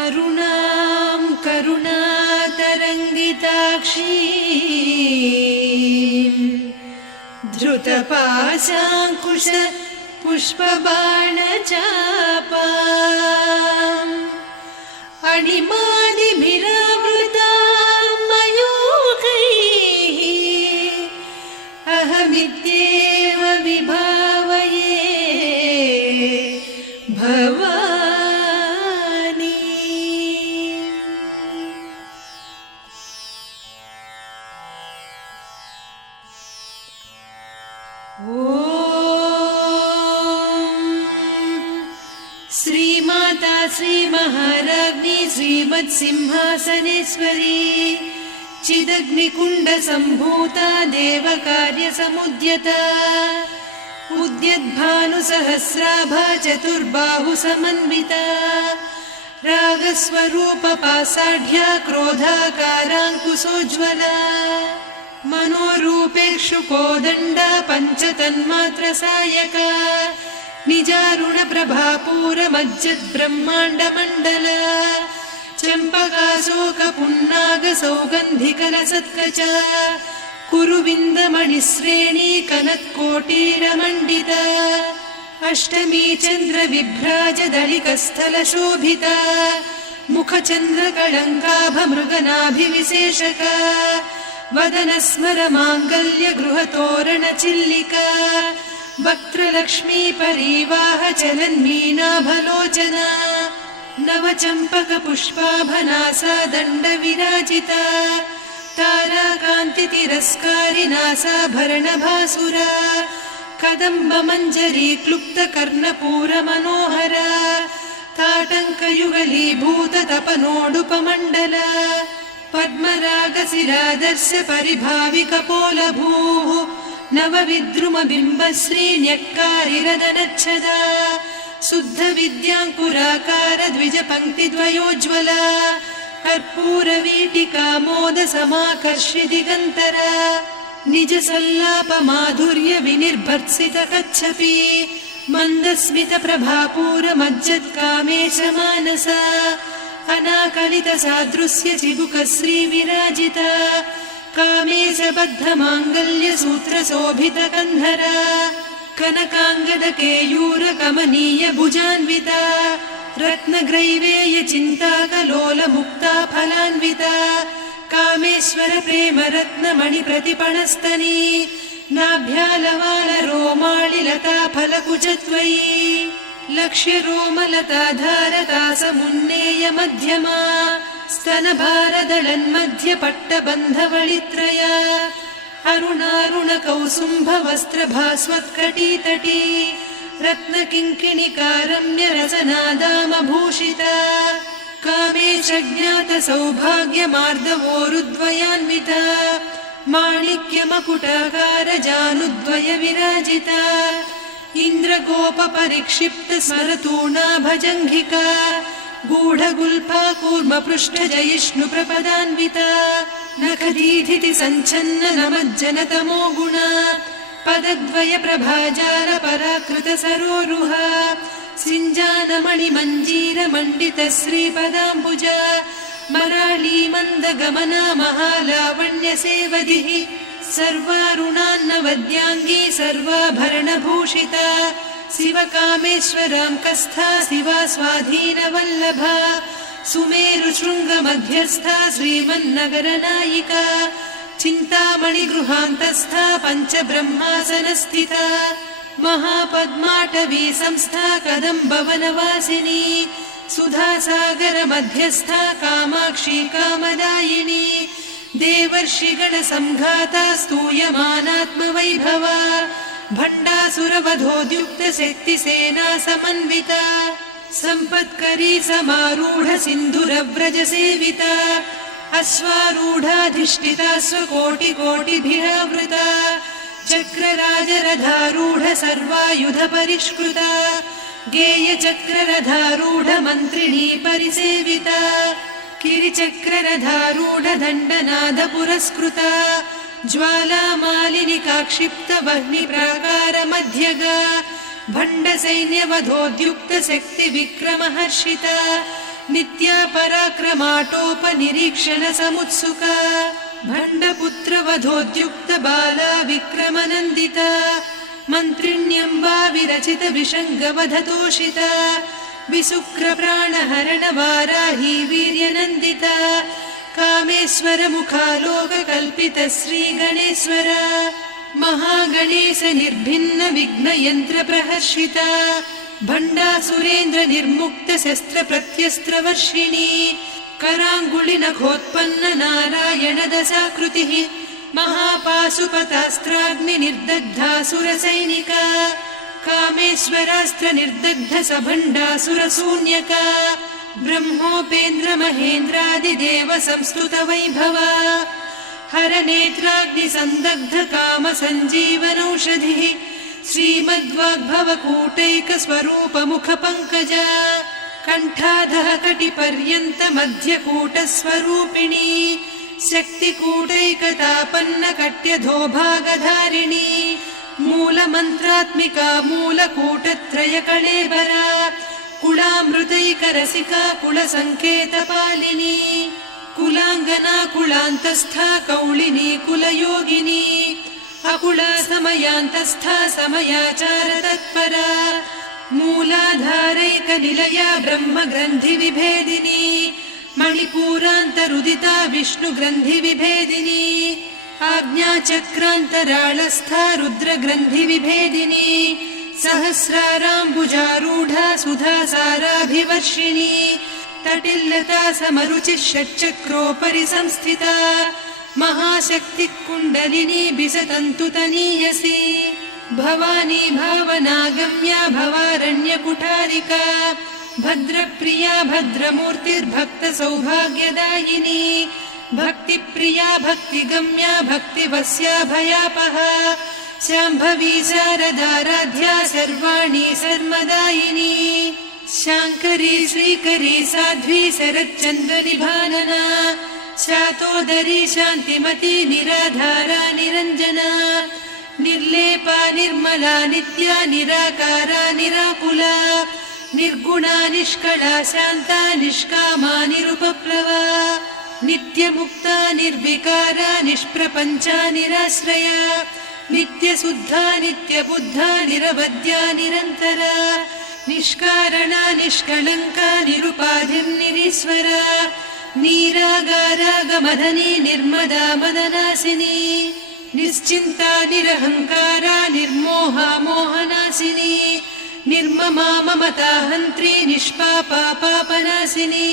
अरुणां करुणातरङ्गिताक्षीं धृतपाशाङ्कुश पुष्पबाणचापाम् अणिमादिभिरावृतां मयूखैः अहमित्येव विभावये भवानी। श्रीमाता श्रीमहाराज्ञी श्रीमत्सिंहासनेश्वरी चिदग्निकुण्डसम्भूता देवकार्यसमुद्यता उद्यद्भानुसहस्राभा चतुर्बाहुसमन्विता रागस्वरूपपासाढ्या क्रोधाकाराङ्कुशोज्ज्वला मनोरूपेक्षुकोदण्डा पञ्चतन्मात्रसायका निजारुणप्रभापूरमज्जद्ब्रह्माण्डमण्डला चम्पकाशोकपुन्नागसौगन्धिकलसत्कचा कुरुविन्दमणिश्रेणी कनत्कोटीरमण्डिता अष्टमी चन्द्रविभ्राजदलिकस्थलशोभिता मुखचन्द्रकळङ्काभमृगनाभिविशेषका वदनस्मरमाङ्गल्यगृहतोरणचिल्लिका वक्त्रलक्ष्मी परिवाह चलन्मीनाभलोचना नवचम्पकपुष्पाभनासा दण्डविराजिता ताराकान्तितिरस्कारिनासाभरणभासुरा कदम्बमञ्जरी क्लुप्तकर्णपूरमनोहरा ताटङ्कयुगलीभूततपनोडुपमण्डला पद्मरागशिरादर्श परिभाविकपोलभूः नवविद्रुमबिम्बश्रीन्यक्कारिरदनच्छदा शुद्धविद्याङ्कुराकार द्विजपङ्क्तिद्वयोज्ज्वला कर्पूरवीटिकामोदसमाकर्षि दिगन्तरा निजसल्लापमाधुर्य विनिर्भर्त्सितकच्छपि मन्दस्मितप्रभापूरमज्जत्कामेशमानसा अनाकलितसादृश्य चिबुकश्रीविराजिता कामेशबद्धमाङ्गल्यसूत्रशोभितकन्धरा कनकाङ्गदकेयूरकमनीय भुजान्विता रत्नग्रैवेयचिन्ताकलोलमुक्ता फलान्विता कामेश्वर प्रेमरत्नमणिप्रतिपणस्तनी नाभ्यालवालरोमाळिलता फलकुचत्वयी लक्ष्यरोमलताधारकासमुन्नेय मध्यमा स्तनभारदलन्मध्यपट्टबन्धवळित्रया अरुणारुणकौसुम्भवस्त्रभास्वत्कटीतटी रत्नकिङ्किणिकारम्यरसनादामभूषिता कामेशज्ञातसौभाग्यमार्दवोरुद्वयान्विता माणिक्यमकुटाकारजानुद्वय विराजिता इन्द्रगोपपरिक्षिप्तस्मरतूणाभजङ्घिका गूढगुल्फा कूर्मपृष्ठजयिष्णुप्रपदान्विता नखदीधिति सञ्छन्न नमज्जनतमो गुणा पदद्वयप्रभाजाल पराकृतसरोरुहा सिञ्जानमणिमञ्जीरमण्डितश्रीपदाम्बुजा मराळीमन्दगमना महालावण्यसेवधिः सर्वारुणान्नवद्याङ्गी सर्वाभरणभूषिता शिवकामेश्वराङ्कस्था शिवा स्वाधीनवल्लभा सुमेरुशृङ्गमध्यस्था श्रीमन्नगरनायिका चिन्तामणिगृहान्तस्था पञ्चब्रह्मासनस्थिता महापद्माटवी संस्था कदम्बवनवासिनी सुधासागरमध्यस्था कामाक्षी कामदायिनी देवर्षिगणसङ्घाता स्तूयमानात्मवैभवा भण्डासुरवधोद्युक्तशक्तिसेना समन्विता सम्पत्करी समारूढ सिन्धुरव्रजसेविता अश्वारूढाधिष्ठिता स्वकोटिकोटिभिरावृता चक्रराजरथारूढ सर्वायुधपरिष्कृता गेयचक्ररथारूढ मन्त्रिणी परिसेविता किरिचक्ररथारूढ दण्डनाद पुरस्कृता ज्वालामालिनिकाक्षिप्तवह्निप्राकारमध्यगा भण्डसैन्यवधोद्युक्तशक्तिविक्रमहर्षिता नित्या पराक्रमाटोपनिरीक्षण समुत्सुका भण्डपुत्रवधोद्युक्त बाला विक्रमनन्दिता मन्त्रिण्यम्बा विरचित विषङ्गवधतोषिता विसुक्रप्राणहरणवाराही वीर्यनन्दिता कामेश्वर मुखालोककल्पित श्रीगणेश्वर महागणेश निर्भिन्न विघ्नयन्त्र प्रहर्षिता भण्डासुरेन्द्र निर्मुक्त शस्त्र प्रत्यस्त्रवर्षिणी कराङ्गुलि नखोत्पन्न नारायण दशाकृतिः महापाशुपतास्त्राग्नि निर्दग्धासुरसैनिका कामेश्वरास्त्र निर्दग्ध सभण्डासुरशून्यका ब्रह्मोपेन्द्र महेन्द्रादिदेव संस्तुत वैभवा हरनेत्राग्नि संदग्ध काम सञ्जीवनौषधिः श्रीमद्वाग्भवकूटैक स्वरूप मुख पंकजा कण्ठाधः कटिपर्यन्त मध्यकूट स्वरूपिणी शक्तिकूटैकतापन्न कट्यधोभागधारिणी मूलमन्त्रात्मिका मूलकूटत्रय कळेबरा कुलामृतैकरसिका कुलसङ्केतपालिनी कुलाङ्गना कुलान्तस्था कौलिनी कुलयोगिनी अकुला समयान्तस्था समयाचार तत्परा मूलाधारैकनिलया ब्रह्मग्रन्थि विभेदिनी मणिपूरान्तरुदिता विष्णुग्रन्थि विभेदिनी आज्ञाचक्रान्तराळस्था रुद्रग्रन्थि विभेदिनी सहस्राराम्बुजारूढा सुधासाराभिवर्षिणी तटिल्लता समरुचिः षट्चक्रोपरि संस्थिता महाशक्तिः कुण्डलिनी बिसतन्तुतनीयसी भवानी भावनागम्या भवारण्यकुठारिका भद्रप्रिया भद्रमूर्तिर्भक्त सौभाग्यदायिनी भक्तिप्रिया भक्तिगम्या भक्तिवस्या भयापहा शाम्भवी शारदाराध्या सर्वाणि सर्वदायिनी शाङ्करी श्रीकरी साध्वी शरच्चन्द्रनिभानना शातोदरी शान्तिमती निराधारा निरञ्जना निर्लेपा निर्मला नित्या निराकारा निराकुला निर्गुणा निष्कला शान्ता निष्कामा निरुपप्लवा नित्यमुक्ता निर्विकारा निष्प्रपञ्चा निराश्रया नित्यशुद्धा नित्यबुद्धा निरवद्या निरन्तरा निष्कारणा निष्कलङ्का निरुपाधिर्निरीश्वरा नीरागारागमधनी निर्मदा मदनासिनी निश्चिन्ता निरहङ्कारा निर्मोहा मोहनासिनी निर्ममा ममता हन्त्री निष्पापा पापनासिनी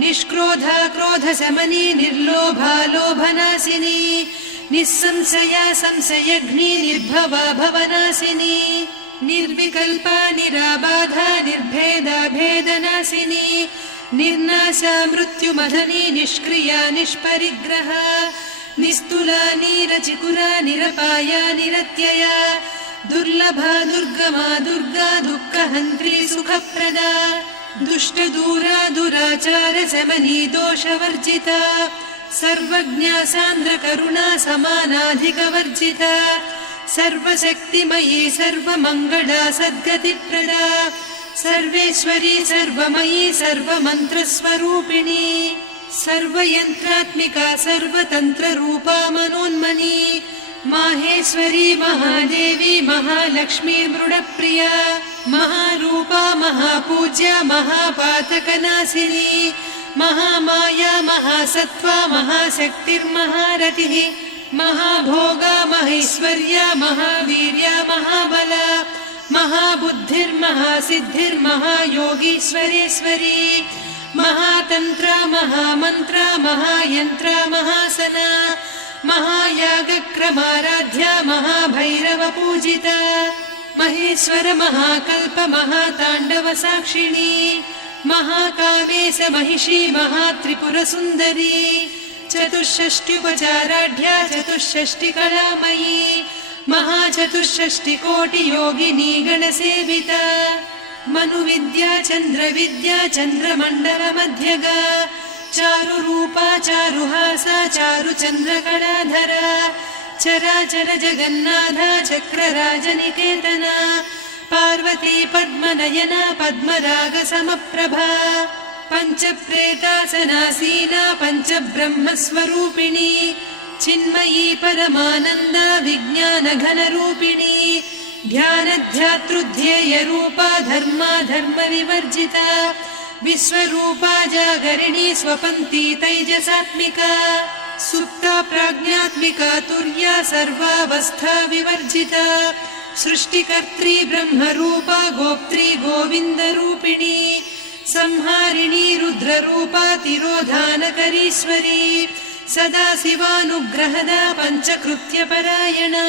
निष्क्रोधा क्रोधशमनी निर्लोभा लोभनासिनी निस्संशया संशयघ्नी निर्भवा भवनासिनी निर्विकल्पा निराबाधा निर्भेदा भेदनासिनी निर्नाशा मृत्युमधनी निष्क्रिया निष्परिग्रहा निस्तुला नीरचिकुरा निरपाया निरत्यया दुर्लभा दुर्गमा दुर्गा दुःखहन्त्री सुखप्रदा दुष्टदूरा दुराचार शमनी दोषवर्जिता सर्वज्ञा सान्द्रकरुणा समानाधिकवर्जिता सर्वशक्तिमयी सर्वमङ्गला सद्गतिप्रदा सर्वेश्वरी सर्वमयी सर्वमन्त्रस्वरूपिणी सर्वयन्त्रात्मिका सर्वतन्त्ररूपा मनोन्मनी माहेश्वरी महादेवी महालक्ष्मी मृडप्रिया महारूपा महापूज्या महापातकनाशिनी महामाया महासत्त्वा महाशक्तिर्महारतिः महाभोगा महेश्वर्या महावीर्या महाबला महाबुद्धिर्महासिद्धिर्महायोगीश्वरेश्वरी महातन्त्रा महामन्त्रा महायन्त्रा महासना महायागक्रमाराध्या महाभैरवपूजिता महेश्वर महाकल्प महाताण्डव साक्षिणी महाकामेश महिषी महात्रिपुरसुन्दरी चतुष्षष्ट्युपचाराढ्या चतुष्षष्टिकलामयी महाचतुष्षष्टिकोटियोगिनी गणसेविता मनुविद्या चन्द्रविद्या चन्द्रमण्डलमध्यगा चारुरूपा चारुहासा चारुचन्द्रकलाधरा चराचर जगन्नाथा चक्रराजनिकेतना पार्वती पद्मनयना पद्मरागसमप्रभा पञ्चप्रेतासनासीना पञ्चब्रह्मस्वरूपिणी चिन्मयी परमानन्द विज्ञानघनरूपिणी ध्यानध्यातृध्येयरूपा धर्माधर्मविवर्जिता विश्वरूपा जागरिणी स्वपन्ती तैजसात्मिका सुप्ता प्राज्ञात्मिका तुर्या सर्वावस्था विवर्जिता सृष्टिकर्त्री ब्रह्मरूपा गोप्त्री गोविन्दरूपिणी संहारिणी रुद्ररूपा तिरोधानकरीश्वरी सदा शिवानुग्रहदा पञ्चकृत्यपरायणा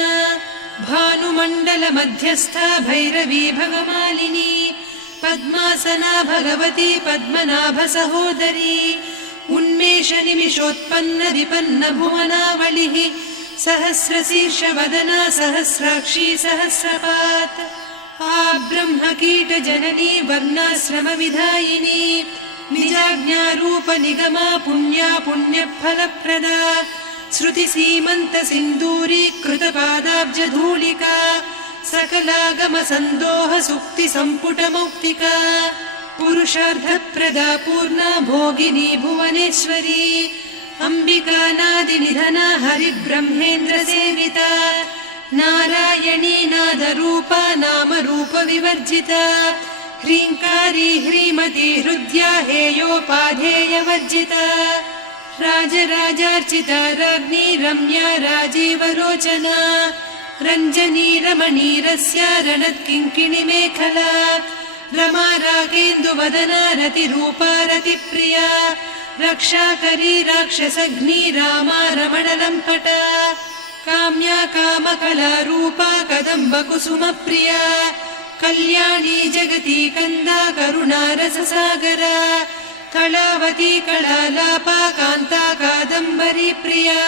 भानुमण्डलमध्यस्था भैरवी भगमालिनी पद्मासना भगवती पद्मनाभसहोदरी उन्मेषनिमिषोत्पन्न विपन्न भुवनावलिः सहस्रशीर्षवदना सहस्राक्षी सहस्रपात् ब्रह्मकीटजननी वर्णाश्रमविधायिनी निजाज्ञारूपनिगमा पुण्या पुण्यफलप्रदा श्रुतिसीमन्तसिन्दूरीकृतपादाब्जधूलिका सकलागमसन्दोहसुक्तिसम्पुटमौक्तिका पुरुषार्थप्रदा पूर्णा भोगिनी भुवनेश्वरी अम्बिकानादिनिधना हरिब्रह्मेन्द्रसेविता नारायणी नादरूपा नामरूपविवर्जिता ह्रीङ्कारी ह्रीमती हृद्या हेयोपाधेयवर्जिता राजराजार्चिता राज्ञी रम्या राजीवलोचना रञ्जनी रमणीरस्य रणत्किङ्किणिमेखला रमा रागेन्दुवदना रतिरूपा रतिप्रिया रक्षाकरी राक्षसघ्नी रामा रमणलम्पटा काम्या कामकलारूपा कदम्बकुसुमप्रिया कल्याणी जगती कन्दा करुणारससागरा कलावती कलालापा कान्ता कादम्बरी प्रिया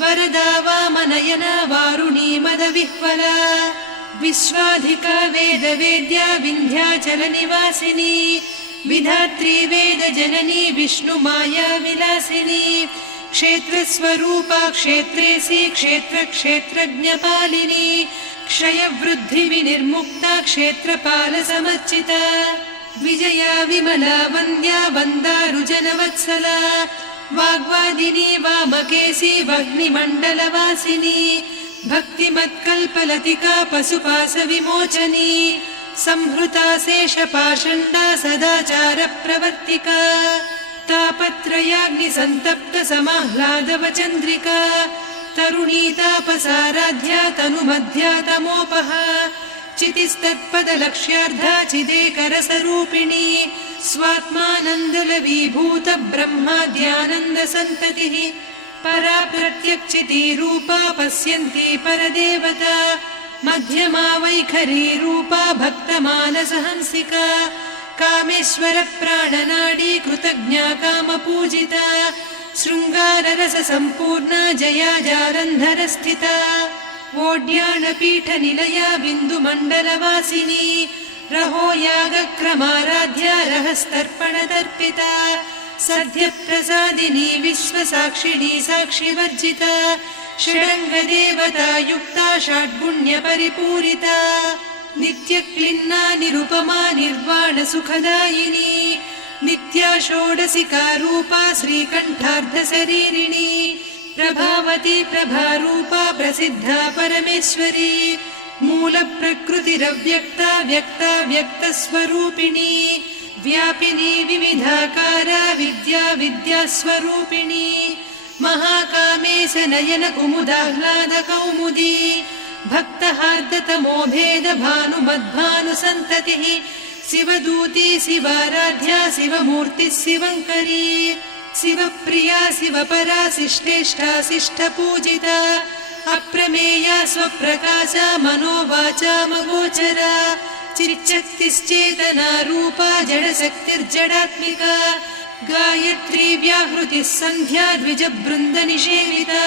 वरदा वामनयना वारुणी मदविह्वला विश्वाधिका वेदवेद्या विन्ध्याचलनिवासिनी विधात्री वेदजननी विष्णुमाया विलासिनी क्षेत्रस्वरूपा क्षेत्रेसी क्षेत्रक्षेत्रज्ञपालिनी क्षयवृद्धिविनिर्मुक्ता क्षेत्रपालसमर्चिता विजया विमला वन्द्या वन्दारुजनवत्सला वाग्वादिनी वामकेशी वह्निमण्डलवासिनी भक्तिमत्कल्पलतिका पशुपाशविमोचनी संहृता शेषपाषण्डा सदाचारप्रवर्तिका तापत्रयाग्निसन्तप्त समाह्लादवचन्द्रिका तरुणी तापसाराध्या तनुमध्या तमोपहा चितिस्तत्पदलक्ष्यार्धा चिदेकरसरूपिणी स्वात्मानन्दलवीभूत ब्रह्माद्यानन्दसन्ततिः परा प्रत्यक्षितीरूपा पश्यन्ती परदेवता मध्यमा वैखरी रूपा भक्तमानसहंसिका कामेश्वर प्राणनाडी कृतज्ञा कामपूजिता शृङ्गाररससम्पूर्णा जया जालन्धरस्थिता वोड्याणपीठनिलया बिन्दुमण्डलवासिनी रहो यागक्रमाराध्या रहस्तर्पणतर्पिता सद्यप्रसादिनी विश्वसाक्षिणी साक्षिवर्जिता षडङ्गदेवता युक्ता षड्गुण्यपरिपूरिता नित्यक्लिन्ना निरुपमा निर्वाणसुखदायिनी नित्या षोडशिका रूपा श्रीकण्ठार्धशरीरिणी प्रभावती प्रभारूपा प्रसिद्धा परमेश्वरी मूलप्रकृतिरव्यक्ता व्यक्ता व्यक्तस्वरूपिणी व्यापिनी विविधाकारा विद्या विद्यास्वरूपिणी महाकामेश नयन कुमुदाह्लाद कौमुदी भक्तहार्दतमो भेद भानुमद्भानुसन्ततिः शिवदूती शिवाराध्या शिवमूर्तिः शिवङ्करी शिवप्रिया शिवपरा शिष्टेष्टा शिष्टपूजिता अप्रमेया स्वप्रकाशा मनोवाचामगोचरा चिच्चक्तिश्चेतना रूपा जडशक्तिर्जडात्मिका गायत्री व्याहृतिः सन्ध्या द्विजबृन्दनिषेविता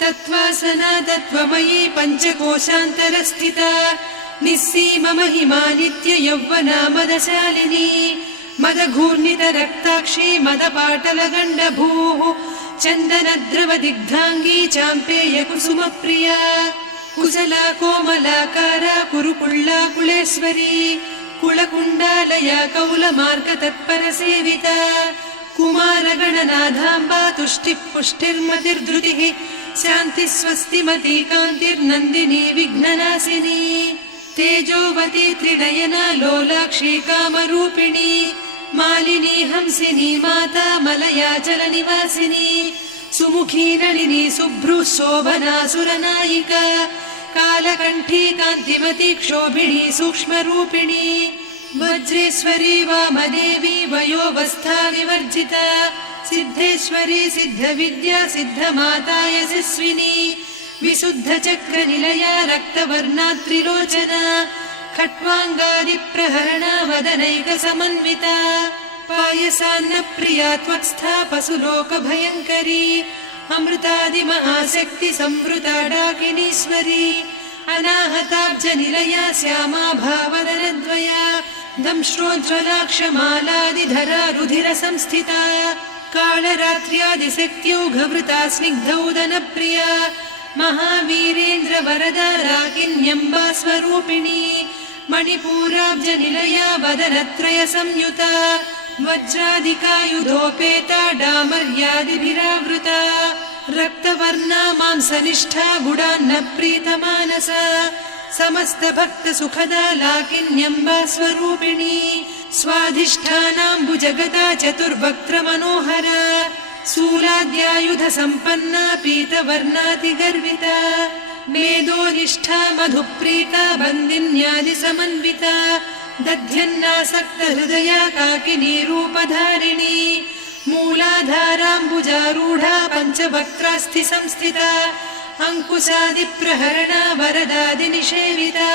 तत्त्वासना तत्त्वमयी पञ्चकोशान्तरस्थिता निस्सीम महिमा नित्य यौवना मदशालिनी मदघूर्णितरक्ताक्षी मदपाटलगण्डभूः चन्दनद्रवदिग्धाङ्गी चाम्पेय कुसुमप्रिया कुशला कोमलाकारा कुरुकुळ्ळा कुलेश्वरी कुलकुण्डालया कौलमार्गतत्परसेविता कुमारगणनाथाम्बा तुष्टिः पुष्टिर्मतिर्धृतिः शान्तिः स्वस्तिमती कान्तिर्नन्दिनी विघ्ननाशिनी तेजोवती त्रिनयना लोलाक्षी कामरूपिणी मालिनी हंसिनी माता मलयाचलनिवासिनी सुमुखी नलिनी शुभ्रुः शोभना सुरनायिका कालकण्ठी कान्तिमती क्षोभिणी सूक्ष्मरूपिणी वज्रेश्वरी वामदेवी वयोवस्था विवर्जिता सिद्धेश्वरी सिद्धविद्या सिद्धमाता यशस्विनी विशुद्धचक्रनिलया रक्तवर्णा त्रिलोचना खट्वाङ्गादिप्रहरणा वदनैकसमन्विता पायसान्नप्रिया त्वत्स्था पशुलोकभयङ्करी अमृतादिमहाशक्ति संवृता डाकिनीश्वरी अनाहताब्जनिलया श्यामा भावदनद्वया दंश्रोज्ज्वलाक्षमालादिधरा रुधिरसंस्थिता कालरात्र्यादिशक्त्यौघवृता स्निग्धौदनप्रिया महावीरेन्द्रवरदा राकिन्यम्बा स्वरूपिणी मणिपूराब्जनिलया वदनत्रयसंयुता वज्रादिकायुधोपेता डामर्यादिभिरावृता रक्तवर्णा मांसनिष्ठा गुडान्नप्रीतमानसा समस्तभक्तसुखदा लाकिन्यम्बा स्वरूपिणी स्वाधिष्ठानाम्बुजगदा चतुर्वक्त्रमनोहरा शूलाद्यायुधसम्पन्ना पीतवर्णातिगर्विता मेदोनिष्ठा मधुप्रीता बन्दिन्यादिसमन्विता दध्यन्नासक्तहृदया काकिनी रूपधारिणी मूलाधाराम्बुजारूढा पञ्चवक्त्रास्थि संस्थिता अङ्कुशादिप्रहरणा वरदादिनिषेविता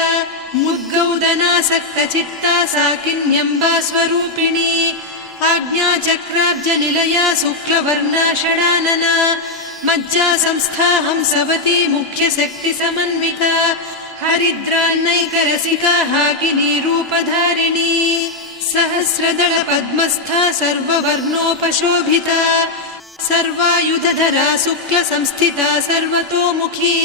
मुद्गौदनासक्तचित्ता साकिन्यम्बा स्वरूपिणी आज्ञाचक्राब्जनिलया शुक्लवर्णा षडानना मज्जा संस्था हंसवती मुख्यशक्तिसमन्विता हरिद्रान्नैकरसिका हाकिनी रूपधारिणी सहस्रदल पद्मस्था सर्ववर्णोपशोभिता सर्वायुधधरा शुक्लसंस्थिता सर्वतोमुखी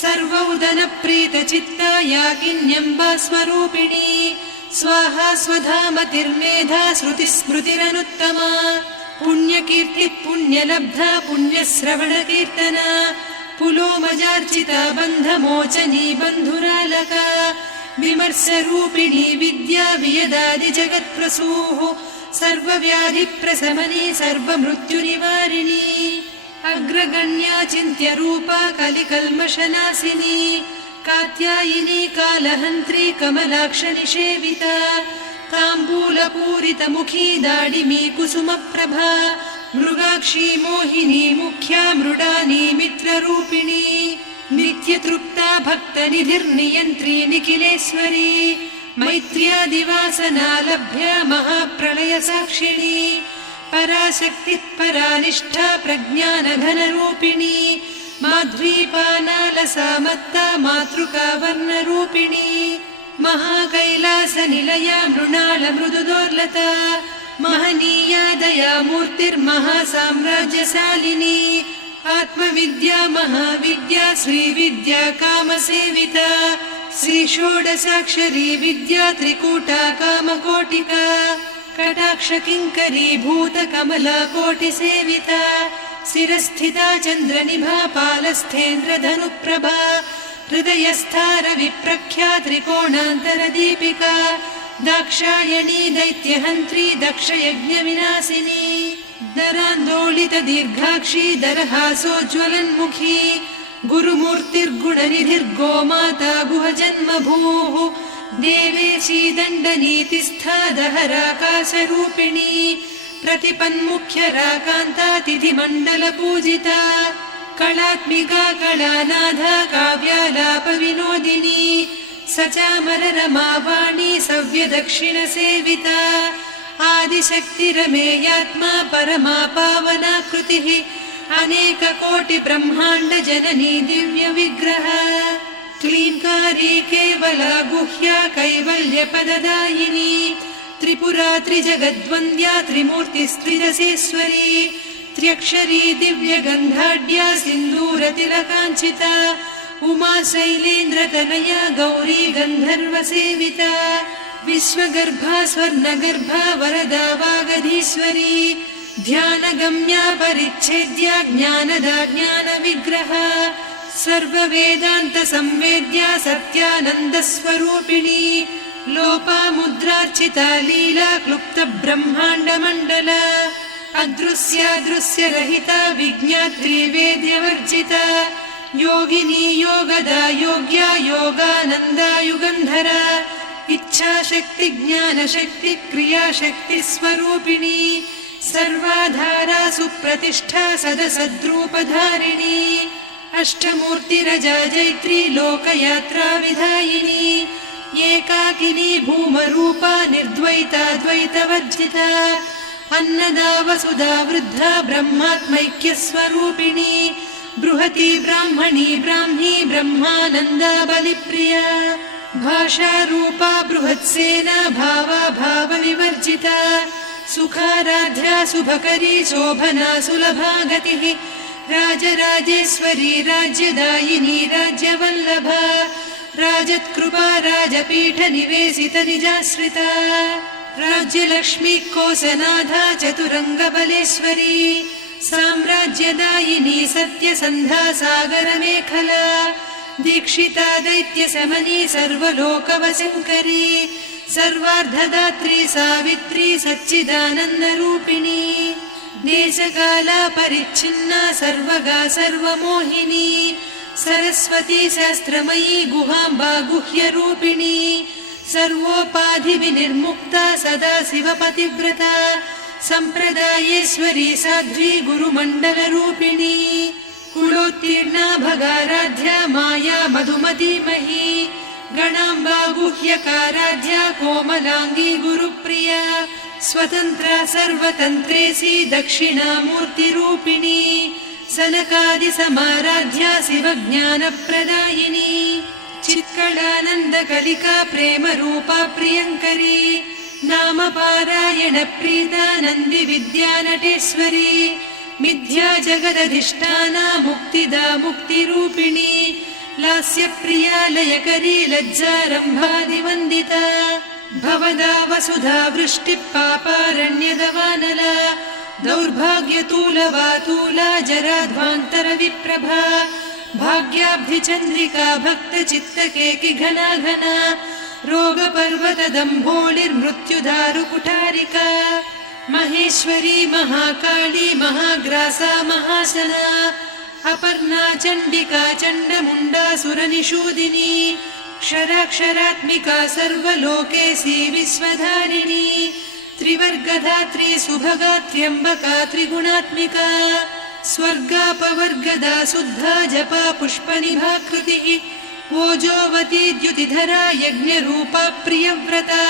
सर्वौदनप्रीतचित्ता याकिन्यम्बा स्वरूपिणी स्वाहा स्वधामतिर्मेधा श्रुतिस्मृतिरनुत्तमा पुण्यकीर्तिः पुण्यलब्धा पुण्यश्रवणकीर्तना पुलोमजार्चिता बन्धमोचनी बन्धुरालका विमर्शरूपिणी विद्या वियदादिजगत्प्रसूः सर्वव्याधिप्रशमनी सर्वमृत्युनिवारिणी अग्रगण्या चिन्त्यरूपा कलिकल्मषनाशिनी कात्यायिनी कालहन्त्री कमलाक्षनिषेविता ताम्बूलपूरितमुखी दाडिमी कुसुमप्रभा मृगाक्षी मोहिनी मुख्या मृडानी मित्ररूपिणी नित्यतृप्ता भक्तनिधिर्नियन्त्री निखिलेश्वरी मैत्र्यादिवासना लभ्या महाप्रलयसाक्षिणी पराशक्तिः परानिष्ठा प्रज्ञानघनरूपिणी माध्वीपानालसामत्ता मातृका वर्णरूपिणी महाकैलासनिलया मृणालमृदुदोर्लता महनीया दयामूर्तिर्महासाम्राज्यशालिनी आत्मविद्या महाविद्या श्रीविद्या कामसेविता श्रीषोडशाक्षरी विद्या त्रिकूटा कामकोटिका कटाक्षकिङ्करी भूतकमला कोटिसेविता शिरस्थिता चन्द्रनिभा पालस्थेन्द्रधनुप्रभा हृदयस्था रविप्रख्या त्रिकोणान्तरदीपिका दाक्षायणी दैत्यहन्त्री दक्षयज्ञविनाशिनी दरान्दोलितदीर्घाक्षी दरहासोज्ज्वलन्मुखी गुरुमूर्तिर्गुणनिधिर्गोमाता गुहजन्मभूः देवेशी दण्डनीतिस्था दहराकाशरूपिणी प्रतिपन्मुख्यराकान्ता तिथिमण्डलपूजिता कलात्मिका कलानाथा काव्यालापविनोदिनी सचामररमावाणी सव्यदक्षिणसेविता आदिशक्तिरमेयात्मा परमा पावनाकृतिः अनेककोटिब्रह्माण्डजननी दिव्यविग्रह क्लीङ्कारी केवला गुह्या कैवल्यपददायिनी त्रिपुरा त्रिजगद्वन्द्या त्रिमूर्तिस्त्रिदशेश्वरी त्र्यक्षरी दिव्यगन्धाढ्या सिन्दूरतिलकाञ्चिता उमा शैलेन्द्रतनया गौरी गन्धर्वसेविता विश्वगर्भा स्वर्णगर्भा वरदा वागधीश्वरी ध्यानगम्या परिच्छेद्या ज्ञानदा ज्ञानविग्रहा सर्ववेदान्तसंवेद्या सत्यानन्दस्वरूपिणी लोपामुद्रार्चिता लीला क्लुप्तब्रह्माण्डमण्डला अदृश्यादृश्यरहिता विज्ञात्री वेद्यवर्जिता योगिनी योगदा योग्या योगानन्दा युगन्धरा इच्छाशक्ति ज्ञानशक्ति क्रियाशक्ति स्वरूपिणी सर्वाधारा सुप्रतिष्ठा सदसद्रूपधारिणी अष्टमूर्तिरजा जैत्री लोकयात्रा विधायिनी एकाकिनी भूमरूपा निर्द्वैता द्वैतवर्जिता अन्नदा वसुधा वृद्धा ब्रह्मात्मैक्यस्वरूपिणी बृहती ब्राह्मणी ब्राह्मी ब्रह्मानन्दा बलिप्रिया भाषारूपा बृहत्सेना भावा भावविवर्जिता सुखाराध्या शुभकरी शोभना सुलभा गतिः राजराजेश्वरी राज्यदायिनी राज्यवल्लभा राजत्कृपा राजपीठ निवेशित निजाश्रिता राज्यलक्ष्मी कोसनाधा चतुरङ्गबलेश्वरी साम्राज्यदायिनी सत्यसन्धा सागरमेखला दीक्षिता दैत्यशमनी सर्वलोकवशङ्करी सर्वार्धदात्री सावित्री सच्चिदानन्दरूपिणी देशकाला परिच्छिन्ना सर्वगा सर्वमोहिनी सरस्वती शास्त्रमयी गुहाम्बा गुह्यरूपिणी सर्वोपाधिविनिर्मुक्ता सदा शिवपतिव्रता सम्प्रदायेश्वरी साध्वी गुरुमण्डलरूपिणी कुलोत्तीर्णा भगाराध्या माया मधुमतीमही गणाम्बा गुह्यकाराध्या कोमलांगी गुरुप्रिया स्वतन्त्रा सर्वतन्त्रेसी दक्षिणामूर्तिरूपिणी सनकादिसमाराध्या शिवज्ञानप्रदायिनी चित्कलानन्दकलिका प्रेमरूपा प्रियङ्करी नामपारायणप्रीता नन्दिविद्यानटेश्वरी मिथ्या जगदधिष्ठाना मुक्तिदा मुक्तिरूपिणी लास्यप्रिया लयकरी लज्जारम्भादिवन्दिता भवदा वसुधा वृष्टिः पापारण्यदवानला दौर्भाग्यतूलवातूला जराध्वान्तरविप्रभा भाग्याब्धिचन्द्रिका भक्तचित्तकेकि घना घना रोगपर्वतदम्भोलिर्मृत्युदारुकुठारिका महेश्वरी महाकाली महाग्रासा महाशना अपर्णा चण्डिका चण्डमुण्डा सुरनिषूदिनी क्षराक्षरात्मिका सर्वलोकेशी विश्वधारिणी त्रिवर्गधात्री सुभगा त्र्यम्बका त्रिगुणात्मिका स्वर्गापवर्गदा शुद्धा जपा पुष्पनिभाकृतिः ओजोवती द्युतिधरा यज्ञरूपा प्रियव्रता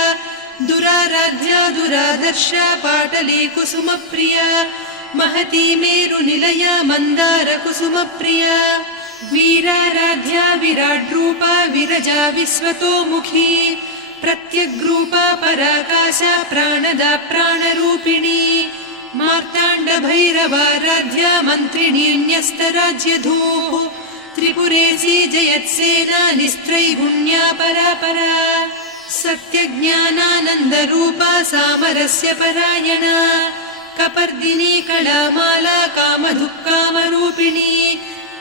दुराराध्या दुरादर्शा पाटली कुसुमप्रिया महती मेरुनिलया मन्दारकुसुमप्रिया वीराराध्या विराड्रूपा विरजा विश्वतोमुखी प्रत्यग्रूपा पराकाशा प्राणदा प्राणरूपिणी मार्ताण्डभैरवाराध्या मन्त्रिणी न्यस्तराज्यधूः त्रिपुरेशी जयत्सेना निस्त्रैगुण्या परापरा सत्यज्ञानानन्दरूपा सामरस्य परायणा कपर्दिनी कलामाला कामधुक्कामरूपिणी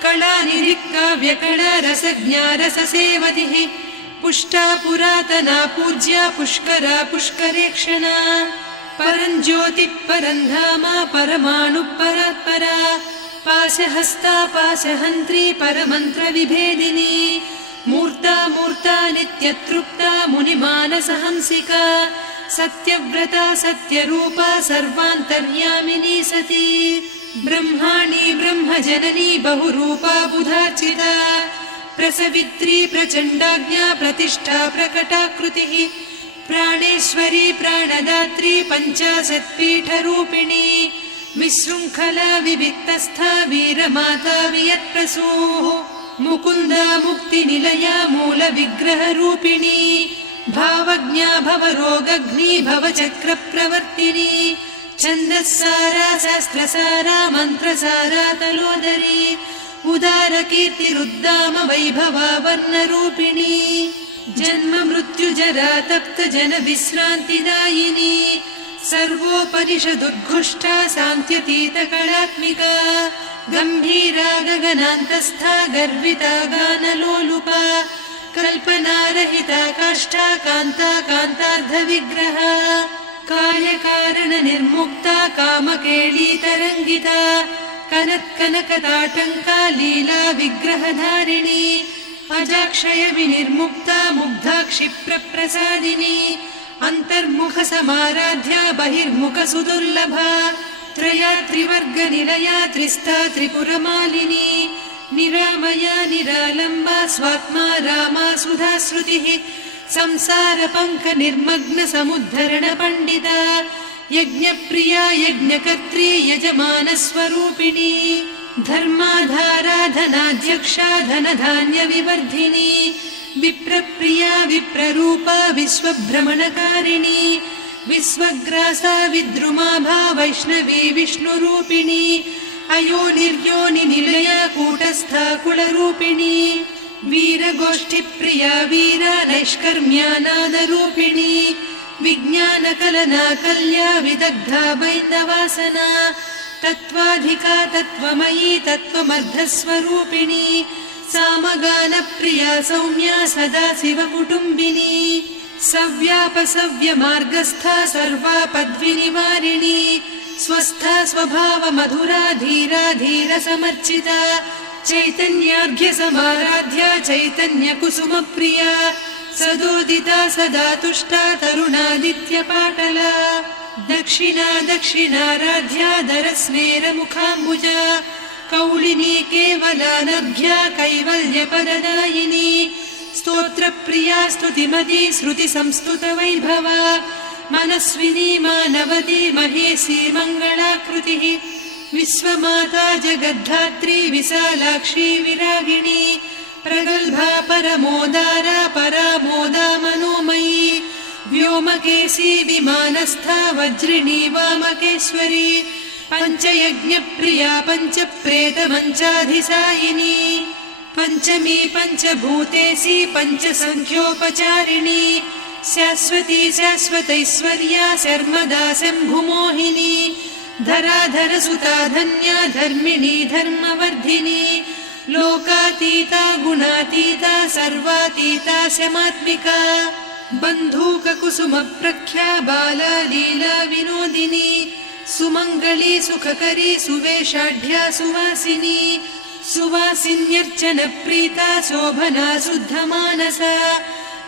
कलानिधिकाव्यकला रसज्ञा रससेवतिः पुष्टा पुरातना पूज्या पुष्करा पुष्करेक्षणा परञ्ज्योतिः परन्धामा परमाणुः परात्परा पाशहस्ता पाशहन्त्री परमन्त्रविभेदिनी मूर्ता मूर्ता नित्यतृप्ता मुनिमानसहंसिका सत्यव्रता सत्यरूपा सर्वान्तर्यामिनी सती ब्रह्माणी ब्रह्मजननी बहुरूपा बुधार्चिता प्रसवित्री प्रचण्डाज्ञा प्रतिष्ठा प्रकटाकृतिः प्राणेश्वरी प्राणदात्री पञ्चाशत्पीठरूपिणी विशृङ्खला विविक्तस्था वीरमाता वियत्प्रसूः मुकुन्दा मुक्तिनिलया मूलविग्रहरूपिणी भावज्ञा भवरोगघ्नी भवचक्रप्रवर्तिनी छन्दस्सारा शास्त्रसारा मन्त्रसारा तलोदरी उदारकीर्तिरुद्दाम वैभवा वर्णरूपिणी जन्म मृत्युजरा तप्त जन विश्रान्तिदायिनी सर्वोपनिषदुद्घुष्टा सान्त्यतीत कलात्मिका गम्भीरा गगनान्तस्था गर्विता गानलोलुपा कल्पनारहिता काष्ठा कान्ता कान्तार्धविग्रहा कार्यकारण निर्मुक्ता कामकेळीतरङ्गिता कनत्कनकताटङ्का लीला विग्रहधारिणी अजाक्षय विनिर्मुक्ता मुग्धा क्षिप्रप्रसादिनी अन्तर्मुख समाराध्या बहिर्मुख सुदुर्लभा त्रयात्रिवर्गनिलया त्रिस्था त्रिपुरमालिनी निरामया निरालम्बा स्वात्मा रामा सुधाश्रुतिः संसारपङ्क निर्मग्न समुद्धरण पण्डिता यज्ञप्रिया यज्ञकर्त्री यजमानस्वरूपिणी धर्माधाराधनाध्यक्षा धनधान्यविवर्धिनी विप्रप्रिया विप्ररूपा विश्वभ्रमणकारिणी विश्वग्रासा विद्रुमाभा वैष्णवी विष्णुरूपिणी अयोनिर्योनिनिलया कूटस्था कुलरूपिणी वीरगोष्ठिप्रिया वीरा नैष्कर्म्यानादरूपिणी विज्ञानकलना कल्या विदग्धा बैन्दवासना तत्त्वाधिका तत्त्वमयी तत्त्वमर्धस्वरूपिणी सामगानप्रिया सौम्या सदा शिवकुटुम्बिनी सव्यापसव्यमार्गस्था सर्वापद्विनिवारिणी स्वस्था स्वभावमधुरा धीरा धीरसमर्चिता चैतन्यार्घ्यसमाराध्या चैतन्यकुसुमप्रिया सदोदिता सदा तुष्टा तरुणादित्यपाटला दक्षिणा दक्षिणाराध्या दरस्मेरमुखाम्बुजा कौलिनी केवलानर्घ्या कैवल्यपददायिनी स्तोत्रप्रिया स्तुतिमती श्रुतिसंस्तुतवैभवा मनस्विनी मानवती महेशी मङ्गलाकृतिः विश्वमाता जगद्धात्री विशालाक्षी विरागिणी प्रगल्भा परमोदारा परामोदा मनोमयी व्योमकेशी विमानस्था वज्रिणी वामकेश्वरी पञ्चयज्ञप्रिया पञ्चप्रेतमञ्चाधिसायिनी पञ्चमी पञ्चभूतेशी पञ्चसङ्ख्योपचारिणी शाश्वती शाश्वतैश्वर्या शर्मदा शम्भुमोहिनी धराधरसुता धन्या धर्मिणी धर्मवर्धिनी लोकातीता गुणातीता सर्वातीता शमात्मिका बन्धूककुसुमप्रख्या बाला लीला विनोदिनी सुमङ्गली सुखकरी सुवेशाढ्या सुवासिनी सुवासिन्यर्चनप्रीता शोभना शुद्धमानसा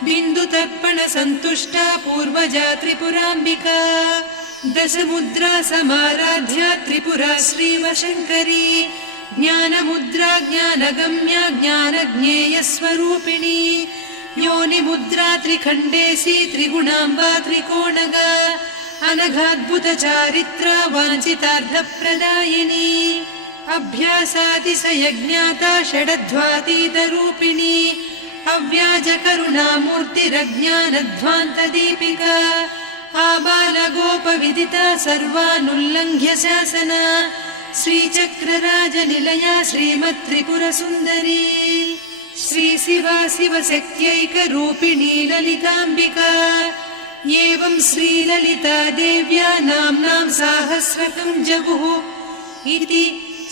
बिन्दुतर्पणसन्तुष्टा पूर्वजा त्रिपुराम्बिका दशमुद्रा समाराध्या त्रिपुरा श्रीवशङ्करी ज्ञानमुद्रा ज्ञानगम्या ज्ञानज्ञेयस्वरूपिणी योनिमुद्रा त्रिखण्डेशी त्रिगुणाम्बा त्रिकोणगा अनघाद्भुतचारित्रा वाञ्छितार्थप्रदायिनी अभ्यासातिशयज्ञाता षडध्वातीतरूपिणी अव्याजकरुणामूर्तिरज्ञानध्वान्तदीपिका आबालगोपविदिता सर्वानुल्लङ्घ्य शासना श्रीचक्रराजनिलया श्रीमत्त्रिपुरसुन्दरी श्रीशिवा शिवशक्त्यैकरूपिणी ललिताम्बिका एवं श्रीललिता देव्या नाम्नां साहस्रकं जगुः इति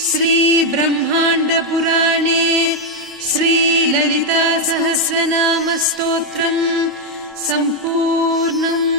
श्रीब्रह्माण्डपुराणे श्रीललिता सहस्रनामस्तोत्रं सम्पूर्णम्।